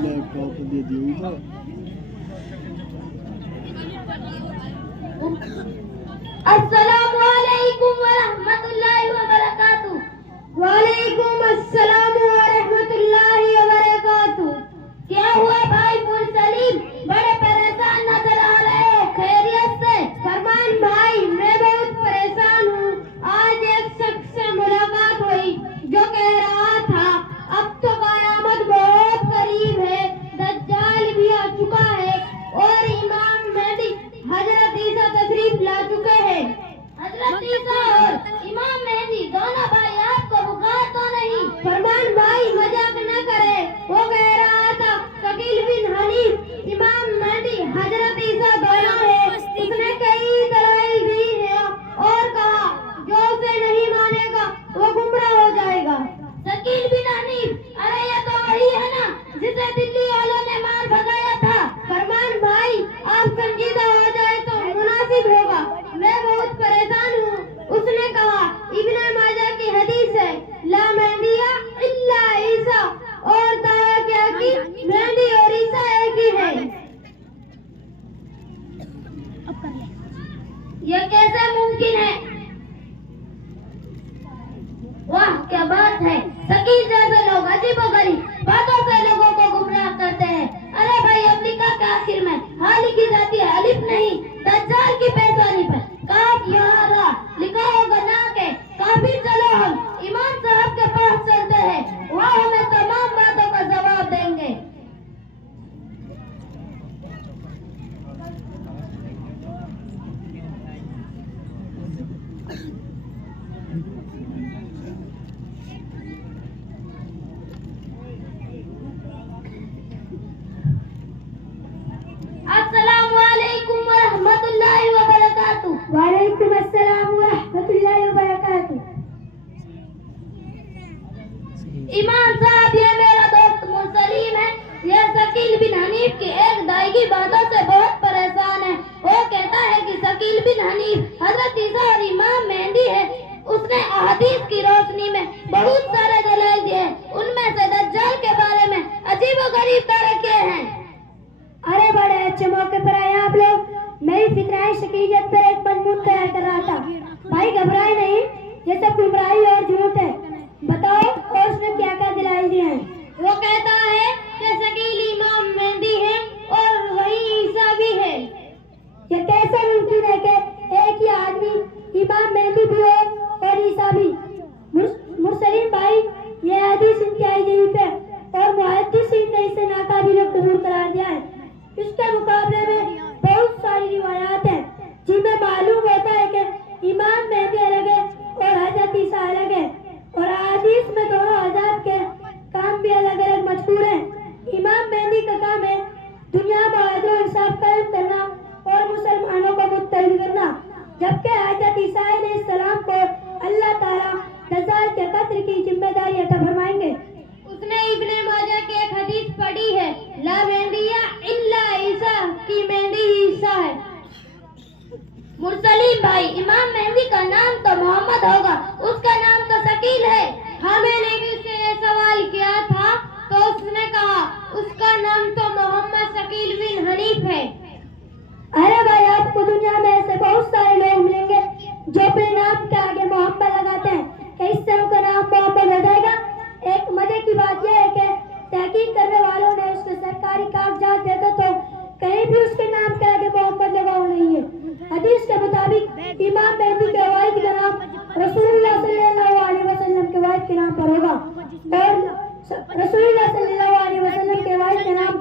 Laptop दे दियो अस्सलामु अलैकुम व रहमतुल्लाहि व बरकातुहू। वालेकुम अस्सलाम व रहमतुल्लाहि व बरकातुहू। क्या हुआ भाई मुरसलीम, बड़े परेशान नजर आ रहे हो, खैरियत से? फरमान भाई मैं बहुत परेशान हूँ। आज एक शख्स से मुलाकात हुई जो कह रहा था अब तो क़यामत बहुत करीब है, दज्जाल भी आ चुका है और इमाम मेहदी हजरत ईसा तशरीफ ला चुके हैं। हजरत ईसा और इमाम मेहदी दोनों भाई, आपको बुखार तो नहीं? फरमान भाई मजाक न करे, वो कह रहा था शकील बिन हनीफ इमाम मेहदी हजरत ईसा दोनों है। उसने कई दलाइल दी है और कहा जो उसे नहीं मानेगा वो गुमराह हो जाएगा। शकील बिन हनीफ, अरे ये तो वही है ना जिसे दिल्ली वालों ने मार भगाया था। फरमान भाई आप संजीदा हो जाए तो मुनासिब होगा, मैं बहुत परेशान हूँ। उसने कहा इब्ने माजा की हदीस है, ला मेहदिया इल्ला ईसा, और दावा किया कि मेहदी और ईसा एक ही है। ये कैसे मुमकिन है? वाह क्या बात है, शकील जैसे लोग अजीबोगरीब बातों से लोगों को गुमराह करते हैं। अरे भाई अब लिखा के आखिर में हाँ लिखी जाती है, अलिफ नहीं। दज्जाल की पेशवानी पर काफ यहाँ रहा लिखा होगा ना के काफी। चलो हम इमाम साहब के पास चलते हैं, वो हमें तमाम बातों का जवाब देंगे। अस्सलामु अलैकुम व रहमतुल्लाहि व बरकातुहू। वालेकुम अस्सलाम व रहमतुल्लाहि व बरकातुहू। इमाम साहब ये मेरा दोस्त मुरसलीम है, ये शकील बिन हनीफ की एक दाई की बातों से बहुत परेशान है। वो कहता है कि शकील बिन हनीफ हजरत ईसा और इमाम मेहदी है। उसने अहदीस की रोशनी में बहुत सारे दलाइल दिए, उनमें से दज्जाल के बारे में अजीबोगरीब दावे किए हैं। अरे बड़े अच्छे मौके पर आए आप लोग। मेरी फितराई शकीलियत पर एक मजमून तैयार कर रहा था। भाई घबराए नहीं, ये सब गुमराही और झूठ है। बताओ और उसने क्या क्या दिलाई दिए हैं? वो कहता है कि शकील इमाम मेहदी है और वही ईसा भी है। ये कैसे मुमकिन है कि एक ही आदमी इमाम मेहदी भी हो और ईसा भी? मुरसलीम भाई ये हदीस इंतहाई ज़ईफ है और मुहद्दिसीन ने इसे नाकाबिल कबूल करार दिया है। इसके मुकाबले में बहुत सारी रिवायात हैं जिनमें मालूम होता है कि इमाम मेहदी अलग है और हजरत ईसा अलग है, और हदीस में दोनों हजरत के काम भी अलग अलग मजकूर हैं। इमाम मेहदी का काम है दुनिया में अदल और इंसाफ कायम करना और मुसलमानों को मुत्तहिद करना, जबकि हजरत ईसा अलैहिस्सलाम को अल्लाह ताला दज्जाल के कत्ल की जिम्मेदारी अता फरमाएंगे। उसने इब्ने माजा की एक हदीस पढ़ी है, ला मेहदिया इल्ला ईसा, की मेहदी ईसा है। मुरसलीम भाई इमाम मेहदी का नाम तो मोहम्मद होगा, उसका नाम तो शकील है। मैंने भी उससे ये सवाल किया था तो उसने कहा उसका नाम तो मोहम्मद शकील बिन हनीफ है। अरे भाई आपको दुनिया में ऐसे बहुत सारे लोग मिलेंगे जो अपने नाम के आगे मोहम्मद लगाते हैं, कि इससे उनका नाम मोहम्मद हो जाएगा। एक मजे की बात यह है कि तहकीक करने वालों ने उसके सरकारी कागजात देखे तो कहीं भी उसके नाम के आगे मोहम्मद लगा हुआ नहीं है। हदीस के मुताबिक इमाम मेहदी के वालिद का नाम रसूलुल्लाह सल्लल्लाहु अलैहि वसल्लम के वालिद के नाम पर होगा और रसूलुल्लाह सल्लल्लाहु अलैहि वसल्लम के वालिद का नाम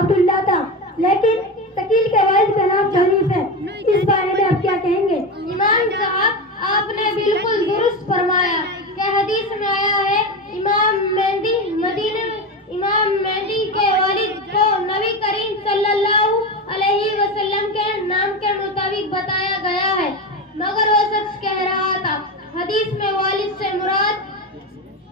अब्दुल्लाह था, लेकिन शकील के वालिद का नाम हनीफ है। इस बारे में आप क्या कहेंगे? इमाम साहब आपने बिल्कुल दुरुस्त फरमाया कि हदीस में आया है इमाम मेहदी मदीना, इमाम मेहदी के वालिद को नबी करीम सल्लल्लाहु अलैहि वसल्लम के नाम के मुताबिक बताया गया है, मगर वो शख्स कह रहा था हदीस में वालिद से मुराद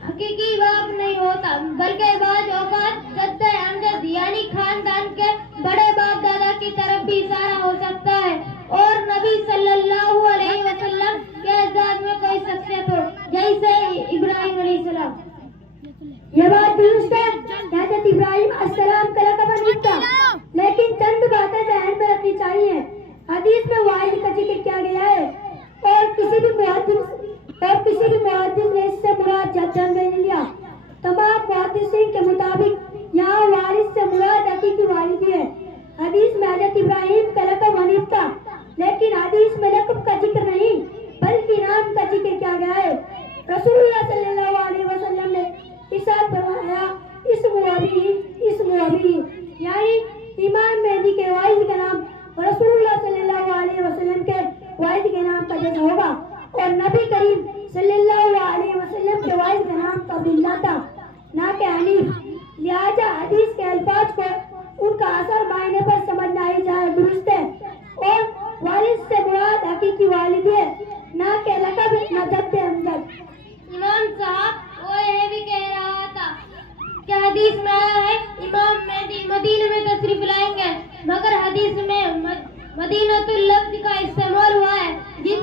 हकीकी बाप नहीं होता, बल्कि बाज औकात जद्द अमजद यानी खानदान के बड़े बाप दादा की तरफ भी इशारा हो सकता है, और नबी सल्लल्लाहु अलैहि वसल्लम के ज़ात में कोई शख्सियत हो یہ بات درست ہے کہ حضرت ابراہیم السلام کا لقب حنیف تھا، لیکن چند باتیں ذہن میں رکھنی چاہیے۔ حدیث میں واحد کا ذکر کیا گیا ہے اور کسی بھی محدث نے اس سے مراد جنگ نہیں لیا۔ تمام محدثین کے مطابق یہاں وارث سے مراد حقیقی والد ہے۔ حدیث میں حضرت ابراہیم کا لقب حنیف تھا، لیکن حدیث میں لقب کا ذکر نہیں بلکہ نام کا ذکر کیا گیا ہے۔ رسول اللہ صلی اللہ علیہ وسلم نے ارشاد فرمایا اسم ابی، یعنی امام مہدی کے والد کا نام رسول اللہ صلی اللہ علیہ وسلم کے والد کے نام کا جیسا ہوگا، اور نبی کریم صلی اللہ علیہ وسلم کے والد کا نام عبداللہ تھا، نہ کہ حنیف۔ لہذا حدیث کے الفاظ کو ان کا اثر معنی پر سمجھنا ہی درست ہے، اور والد سے مراد حقیقی والد ہے، نہ کہ لقب نہ جد امجد۔ امام صاحب وہ یہ بھی کہہ رہا تھا کہ حدیث میں آیا ہے امام مہدی مدینہ میں تشریف لائیں گے، مگر حدیث میں مدینۃ اللفظ کا استعمال ہوا ہے جس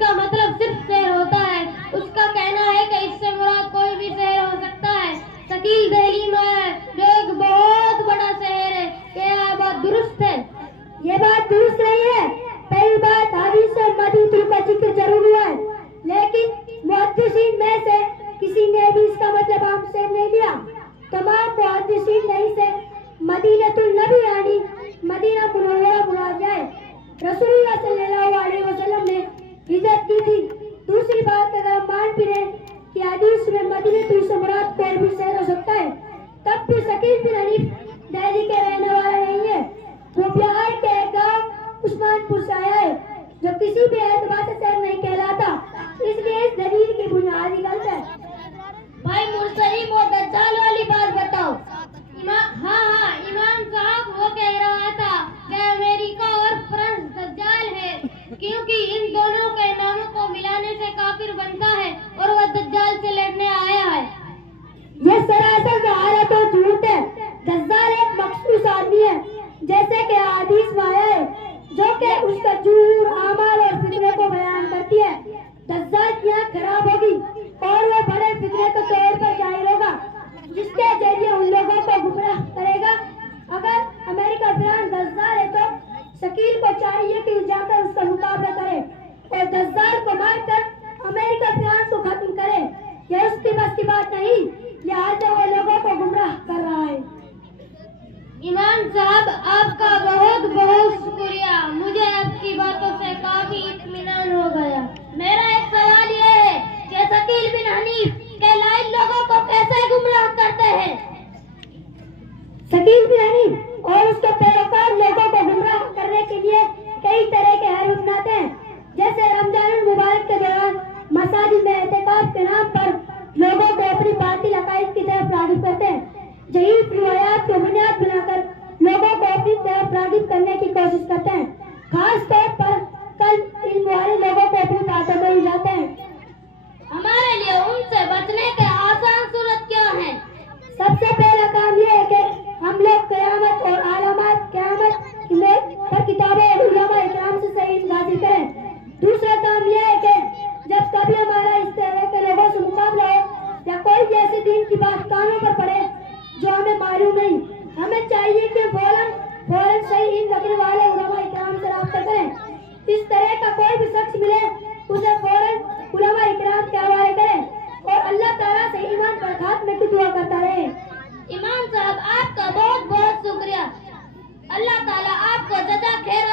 کا مطلب صرف شہر ہوتا ہے۔ اس کا کہنا ہے کہ اس سے مراد کوئی بھی شہر ہو سکتا ہے۔ ثقیل دہلی میں ہے جو ایک بہت بڑا شہر ہے۔ یہ بات درست ہے؟ یہ بات درست نہیں ہے۔ پہلی بات حدیث میں مدینہ کا ذکر ضرور ہوا ہے، لیکن محدثین میں سے کسی نے بھی اس کا مطلب عام سے نہیں لیا۔ تمام محدثین نے اسے مدینۃ النبی یعنی مدینہ منورہ مراد ہے۔ رسول اللہ صلی اللہ علیہ وسلم نے ہجرت کی تھی۔ دوسری بات، اگر ہم مان بھی رہے کہ حدیث میں مدینہ سے مراد کوئی بھی شہر ہو سکتا ہے، تب بھی ثقیل بن حنیف دہلی کے رہنے والا نہیں ہے، وہ بہار کے ایک گاؤں عثمان پور سے آیا ہے جو کسی بھی اعتبار سے شہر نہیں کہلاتا، اس لیے اس دلیل کی بنیادی غلط ہے۔ بھائی مرسلیم وہ دجال والی بات بتاؤ۔ ہاں امام صاحب وہ کہہ رہا تھا کہ امریکہ اور فرانس دجال ہے، کیونکہ ان دونوں کے ناموں کو ملانے سے کافر بنتا ہے اور وہ دجال سے لڑنے آیا ہے۔ یہ سراسر جہالت اور جھوٹ ہے۔ دجال ایک مخصوص آدمی ہے، جیسے کہ حدیث میں آیا ہے، جو کہ اس کا جھوٹ، اعمال اور فتنے کو بیان کرتی ہے۔ دجال کی آنکھ خراب ہوگی اور وہ بڑے فتنے کے طور پر ظاہر ہوگا، جس کے ذریعے ان لوگوں کو گمراہ کرے گا۔ اگر امریکہ فرانس دجال ہے تو ثقیل کو چاہیے کہ جا کر اس کا مقابلہ کرے اور دجال کو مار کر امریکہ فرانس کو ختم کرے۔ یہ اس کی بس کی بات نہیں، لہٰذا وہ لوگوں کو گمراہ کر رہا ہے۔ امام صاحب آپ کا بہت بہت شکریہ، مجھے آپ کی باتوں سے کافی اطمینان ہو گیا۔ میرا ایک سوال یہ ہے کہ ثقیل بن حنیف کے لائن لوگوں کو کیسے گمراہ کرتے ہیں؟ ثقیل بن حنیف اور اس کے پیروکار لوگوں کو گمراہ کرنے کے لیے کئی طرح کے حل اپناتے ہیں، جیسے رمضان المبارک کے دوران مساجد میں اعتکاف کے نام پر لوگوں کو اپنی باطل عقائد کی طرف راغب کرتے ہیں، ضعیف روایات کو بنیاد بنا کر لوگوں کو اپنی طرف راغب کرنے کی کوشش کرتے ہیں، خاص طور پر کل علم والے لوگوں کو اپنی باتوں میں الجھاتے ہیں۔ ہمارے لیے ان سے بچنے کے آسان صورت کیا ہے؟ سب سے پہلا کام یہ ہے کہ ہم لوگ قیامت اور علامات قیامت پر کتابیں اور علماء اکرام سے صحیح علم حاصل کریں۔ دوسرا کام یہ ہے کہ جب کبھی ہمارا اس طرح کے لوگوں سے مقابلہ ہو یا کوئی ایسی دین کی بات کانوں پر پڑے جو ہمیں معلوم نہیں، ہمیں چاہیے کہ فوراً صحیح علم رکھنے والے علماء اکرام سے رابطہ کریں۔ اس طرح کا کوئی بھی شخص ملے اسے فوراً علماء اکرام کے حوالے کریں اور اللہ تعالیٰ سے ایمان پر خاتمے کی دعا کرتا رہے۔ امام صاحب آپ کا بہت بہت شکریہ، اللہ تعالیٰ آپ کو جزا خیر